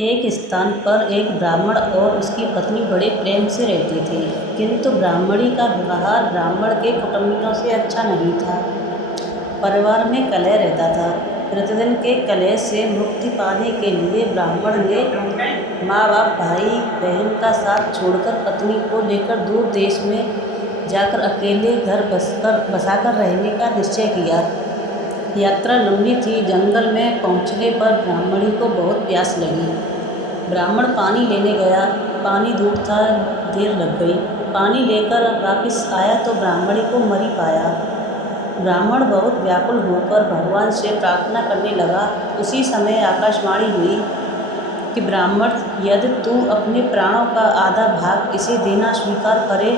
एक स्थान पर एक ब्राह्मण और उसकी पत्नी बड़े प्रेम से रहते थे, किंतु ब्राह्मणी का व्यवहार ब्राह्मण के कुटुंबियों से अच्छा नहीं था। परिवार में कलह रहता था। प्रतिदिन के कलह से मुक्ति पाने के लिए ब्राह्मण ने माँ बाप भाई बहन का साथ छोड़कर पत्नी को लेकर दूर देश में जाकर अकेले घर बसाकर रहने का निश्चय किया। यात्रा लंबी थी। जंगल में पहुँचने पर ब्राह्मणी को बहुत प्यास लगी। ब्राह्मण पानी लेने गया। पानी दूर था, देर लग गई। पानी लेकर वापस आया तो ब्राह्मणी को मरी पाया। ब्राह्मण बहुत व्याकुल होकर भगवान से प्रार्थना करने लगा। उसी समय आकाशवाणी हुई कि ब्राह्मण, यदि तू अपने प्राणों का आधा भाग इसे देना स्वीकार करे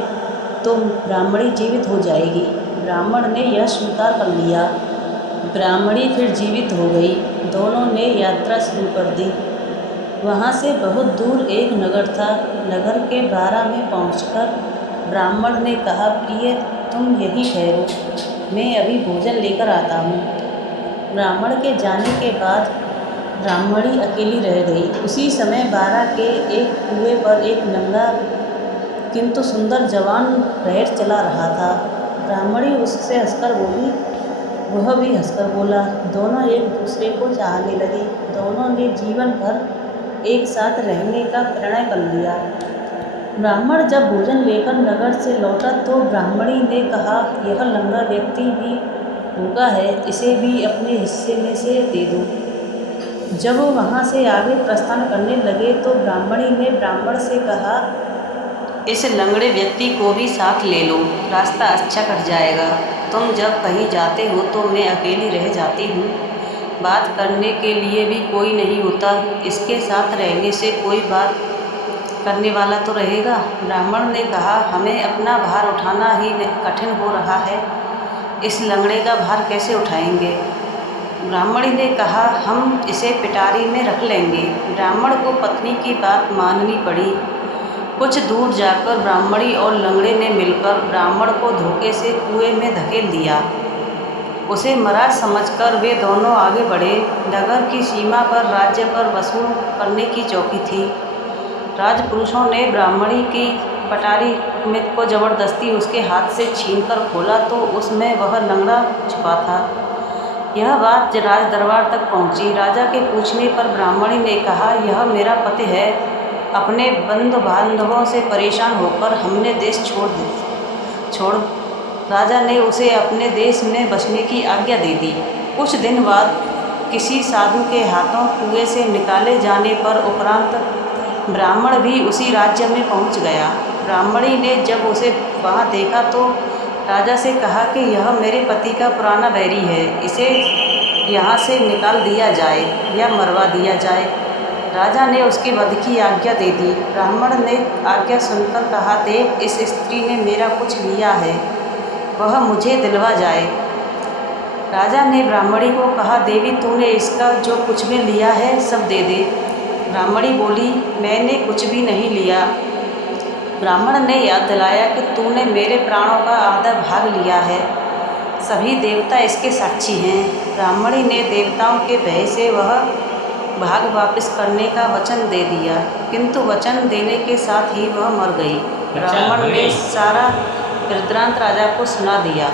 तो ब्राह्मणी जीवित हो जाएगी। ब्राह्मण ने यह स्वीकार कर लिया। ब्राह्मणी फिर जीवित हो गई। दोनों ने यात्रा शुरू कर दी। वहाँ से बहुत दूर एक नगर था। नगर के बारा में पहुंचकर ब्राह्मण ने कहा, प्रिय, तुम यहीं ठहरो, मैं अभी भोजन लेकर आता हूँ। ब्राह्मण के जाने के बाद ब्राह्मणी अकेली रह गई। उसी समय बारा के एक कुएं पर एक नंगा किंतु सुंदर जवान पैर चला रहा था। ब्राह्मणी उससे हंसकर बोली, वह भी हंसकर बोला। दोनों एक दूसरे को चाहने लगी। दोनों ने जीवन भर एक साथ रहने का प्रणय कर लिया। ब्राह्मण जब भोजन लेकर नगर से लौटा तो ब्राह्मणी ने कहा, यह नंगा व्यक्ति भी भूखा है, इसे भी अपने हिस्से में से दे दो। जब वो वहाँ से आगे प्रस्थान करने लगे तो ब्राह्मणी ने ब्राह्मण से कहा, इस लंगड़े व्यक्ति को भी साथ ले लो, रास्ता अच्छा कट जाएगा। तुम जब कहीं जाते हो तो मैं अकेली रह जाती हूँ, बात करने के लिए भी कोई नहीं होता। इसके साथ रहने से कोई बात करने वाला तो रहेगा। ब्राह्मण ने कहा, हमें अपना भार उठाना ही कठिन हो रहा है, इस लंगड़े का भार कैसे उठाएंगे। ब्राह्मणी ने कहा, हम इसे पिटारी में रख लेंगे। ब्राह्मण को पत्नी की बात माननी पड़ी। कुछ दूर जाकर ब्राह्मणी और लंगड़े ने मिलकर ब्राह्मण को धोखे से कुएं में धकेल दिया। उसे मरा समझकर वे दोनों आगे बढ़े। नगर की सीमा पर राज्य कर वसूल करने की चौकी थी। राजपुरुषों ने ब्राह्मणी की पटारी में को जबरदस्ती उसके हाथ से छीनकर खोला तो उसमें वह लंगड़ा छुपा था। यह बात राज दरबार तक पहुंची। राजा के पूछने पर ब्राह्मणी ने कहा, यह मेरा पति है। अपने बंधु बांधवों से परेशान होकर हमने देश छोड़ राजा ने उसे अपने देश में बसने की आज्ञा दे दी। कुछ दिन बाद किसी साधु के हाथों कुएं से निकाले जाने पर उपरांत ब्राह्मण भी उसी राज्य में पहुंच गया। ब्राह्मणी ने जब उसे वहां देखा तो राजा से कहा कि यह मेरे पति का पुराना बैरी है, इसे यहाँ से निकाल दिया जाए या मरवा दिया जाए। राजा ने उसके वध की आज्ञा दे दी। ब्राह्मण ने आज्ञा सुनकर कहा, देव, इस स्त्री ने मेरा कुछ लिया है, वह मुझे दिलवा जाए। राजा ने ब्राह्मणी को कहा, देवी, तूने इसका जो कुछ भी लिया है सब दे दे। ब्राह्मणी बोली, मैंने कुछ भी नहीं लिया। ब्राह्मण ने याद दिलाया कि तूने मेरे प्राणों का आधा भाग लिया है, सभी देवता इसके साक्षी हैं। ब्राह्मणी ने देवताओं के भय से वह भाग वापस करने का वचन दे दिया, किंतु वचन देने के साथ ही वह मर गई। ब्राह्मण ने सारा वृत्तांत राजा को सुना दिया।